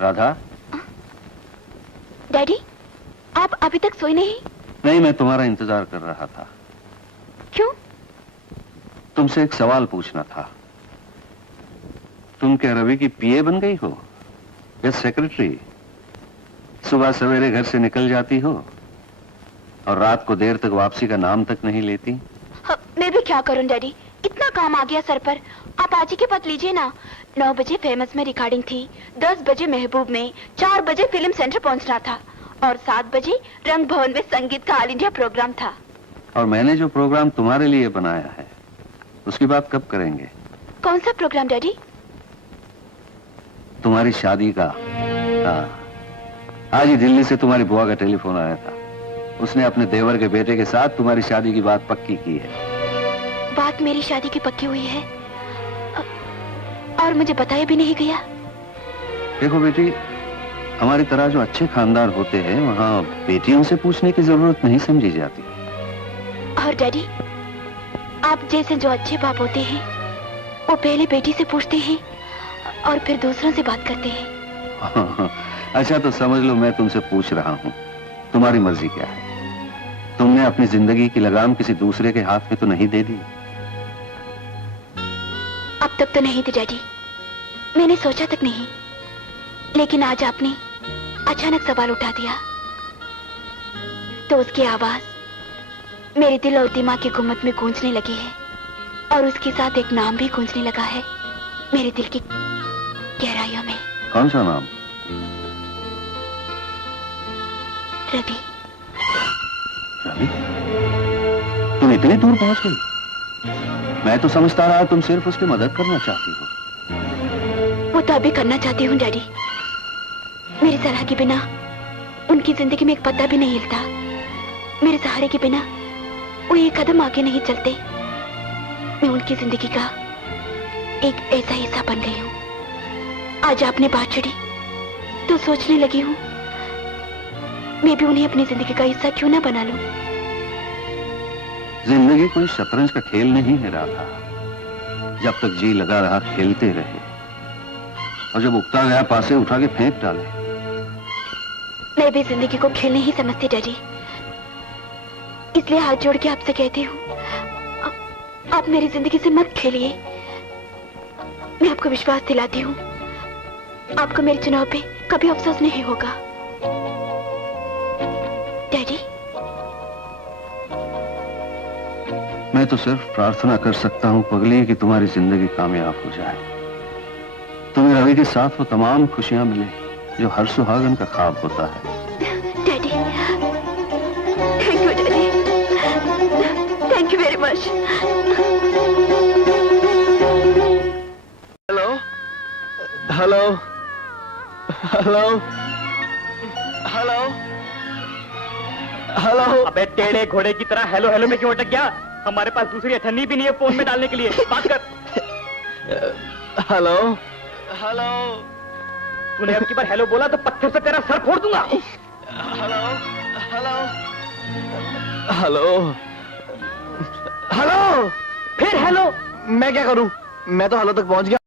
Radha. Daddy, आप अभी तक सोए नहीं? नहीं, मैं तुम्हारा इंतजार कर रहा था। क्यों? तुमसे एक सवाल पूछना था। तुम क्या रवि की पीए बन गई हो या सेक्रेटरी? सुबह सवेरे घर से निकल जाती हो और रात को देर तक वापसी का नाम तक नहीं लेती। मैं भी क्या करूं डैडी, इतना काम आ गया सर पर। आप आज ही की पत लीजिए ना। 9 बजे फेमस में रिकॉर्डिंग थी, 10 बजे महबूब में, 4 बजे फिल्म सेंटर पहुंचना था और 7 बजे रंग भवन में संगीत का ऑल इंडिया प्रोग्राम था। और मैंने जो प्रोग्राम तुम्हारे लिए बनाया है उसकी बात कब करेंगे? कौन सा प्रोग्राम डैडी? तुम्हारी शादी का। हाँ, आज ही दिल्ली से तुम्हारी बुआ का टेलीफोन आया था। उसने अपने देवर के बेटे के साथ तुम्हारी शादी की बात पक्की की है। बात मेरी शादी की पक्की हुई है और मुझे बताया भी नहीं गया। देखो बेटी, हमारी तरह जो अच्छे खानदान होते हैं वहाँ बेटियों से पूछने की जरूरत नहीं समझी जाती। और डैडी, आप जैसे जो अच्छे बाप होते हैं वो पहले बेटी से पूछते हैं और फिर दूसरों से बात करते हैं। अच्छा तो समझ लो मैं तुमसे पूछ रहा हूँ, तुम्हारी मर्जी क्या है? तुमने अपनी जिंदगी की लगाम किसी दूसरे के हाथ में तो नहीं दे दी? अब तक तो नहीं थी डैडी, मैंने सोचा तक नहीं, लेकिन आज आपने अचानक सवाल उठा दिया तो उसकी आवाज मेरे दिल और दिमाग के गुम्मत में गूंजने लगी है और उसके साथ एक नाम भी गूंजने लगा है मेरे दिल की गहराइयों में। कौन सा नाम? रवि। रवि? तुम इतनी दूर पहुंच गई? मैं तो समझता रहा तुम सिर्फ उसकी मदद करना चाहती हो। वो तो अभी करना चाहती हूँ डैडी। मेरी सलाह के बिना उनकी जिंदगी में एक पत्ता भी नहीं हिलता। मेरे सहारे के बिना वो एक कदम आगे नहीं चलते। मैं उनकी जिंदगी का एक ऐसा हिस्सा बन गई हूँ। आज आपने बात छेड़ी तो सोचने लगी हूँ मैं भी उन्हें अपनी जिंदगी का हिस्सा क्यों ना बना लूं। जिंदगी कोई शतरंज का खेल नहीं है राधा। जब तक जी लगा रहा खेलते रहे और जब उगता गया पासे उठा के फेंक डाले। मैं भी जिंदगी को खेल नहीं समझती डैडी, इसलिए हाथ जोड़ के आपसे कहती हूँ आप मेरी जिंदगी से मत खेलिए। मैं आपको विश्वास दिलाती हूँ आपको मेरे चुनाव पे कभी अफसोस नहीं होगा। डैडी, मैं तो सिर्फ प्रार्थना कर सकता हूँ पगली कि तुम्हारी जिंदगी कामयाब हो जाए। तुम्हें रवि के साथ वो तमाम खुशियां मिले जो हर सुहागन का ख्वाब होता है। Daddy, thank you daddy, thank you very much. Hello hello hello hello hello. अबे टेढ़े घोड़े की तरह हेलो हेलो में क्यों अटक गया? हमारे पास दूसरी अठन्नी भी नहीं है फोन में डालने के लिए। बात कर। Hello hello. तूने अब की बार हेलो बोला तो पत्थर से तेरा सर फोड़ दूंगा। Hello hello hello hello. फिर हेलो? मैं क्या करूं? मैं तो हेलो तक पहुंच गया।